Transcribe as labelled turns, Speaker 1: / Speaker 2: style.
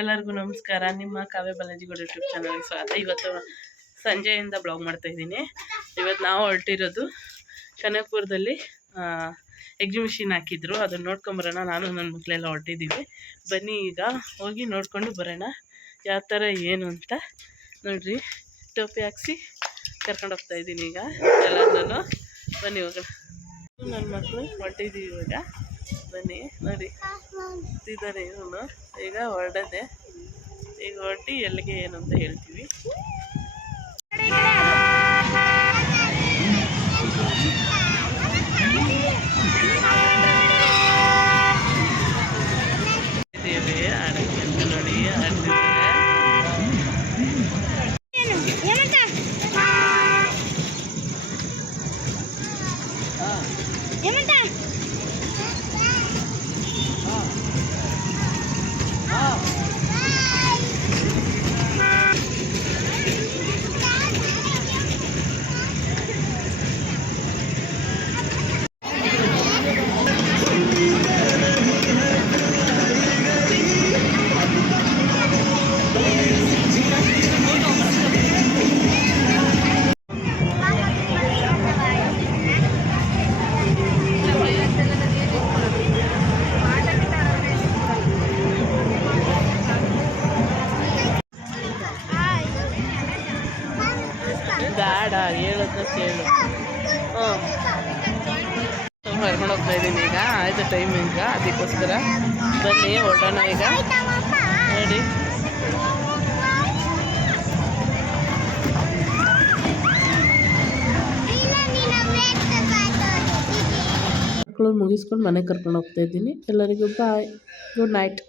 Speaker 1: ಎಲ್ಲರಿಗೂ ನಮಸ್ಕಾರ. ನಿಮ್ಮ ಕಾವ್ಯ ಬಾಲಾಜಿಗೌಡ ಯೂಟ್ಯೂಬ್ ಚಾನಲ್ಗೆ ಸ್ವಾಗತ. ಇವತ್ತು ಸಂಜೆಯಿಂದ ಬ್ಲಾಗ್ ಮಾಡ್ತಾ ಇದ್ದೀನಿ. ಇವತ್ತು ನಾವು ಹೊರಟಿರೋದು ಕನಕಪುರದಲ್ಲಿ ಎಕ್ಸಿಬಿಷನ್ ಹಾಕಿದ್ರು. ಅದನ್ನ ನೋಡ್ಕೊಂಬರೋಣ. ನಾನು, ನನ್ನ ಮಕ್ಕಳೆಲ್ಲ ಹೊರಟಿದ್ದೀವಿ. ಬನ್ನಿ ಈಗ. ಹೋಗಿ ನೋಡ್ಕೊಂಡು ಬರೋಣ. ಯಾವ ಥರ, ಏನು ಅಂತ ನೋಡ್ರಿ. ಟೋಪಿ ಹಾಕ್ಸಿ ಕರ್ಕೊಂಡು ಹೋಗ್ತಾ ಇದ್ದೀನಿ ಈಗ. ಎಲ್ಲರನ್ನೂ. ಬನ್ನಿ ಹೋಗೋಣ. ನನ್ನ ಮಕ್ಕಳು ಹೊರಟಿದ್ದೀವಿ ಇವಾಗ. ಬನ್ನಿ. ನೋಡಿ. ಇದ್ದಾರೆ ಇವನು. ಈಗ ಹೊರಡದೆ. ಈಗ ಹೊರಟಿ ಎಲ್ಲಿಗೆ ಏನು ಅಂತ ಹೇಳ್ತೀವಿ. ಇದ್ದೀವಿ. ಬೇಡ ಹೇಳೋದು ಕೇಳು. ಹ್ಞೂ ಕರ್ಕೊಂಡು ಹೋಗ್ತಾ ಇದ್ದೀನಿ ಈಗ, ಆಯ್ತು ಟೈಮ್ ಈಗ ಅದಕ್ಕೋಸ್ಕರ ಬನ್ನಿ, ಹೊರಡೋಣ ಈಗ. ನೋಡಿ. ಮಕ್ಕಳು ಮುಗಿಸ್ಕೊಂಡು ಮನೆಗೆ ಕರ್ಕೊಂಡು ಹೋಗ್ತಾ ಇದ್ದೀನಿ. ಎಲ್ಲರಿಗೂ ಬಾಯ್ ಗುಡ್ ನೈಟ್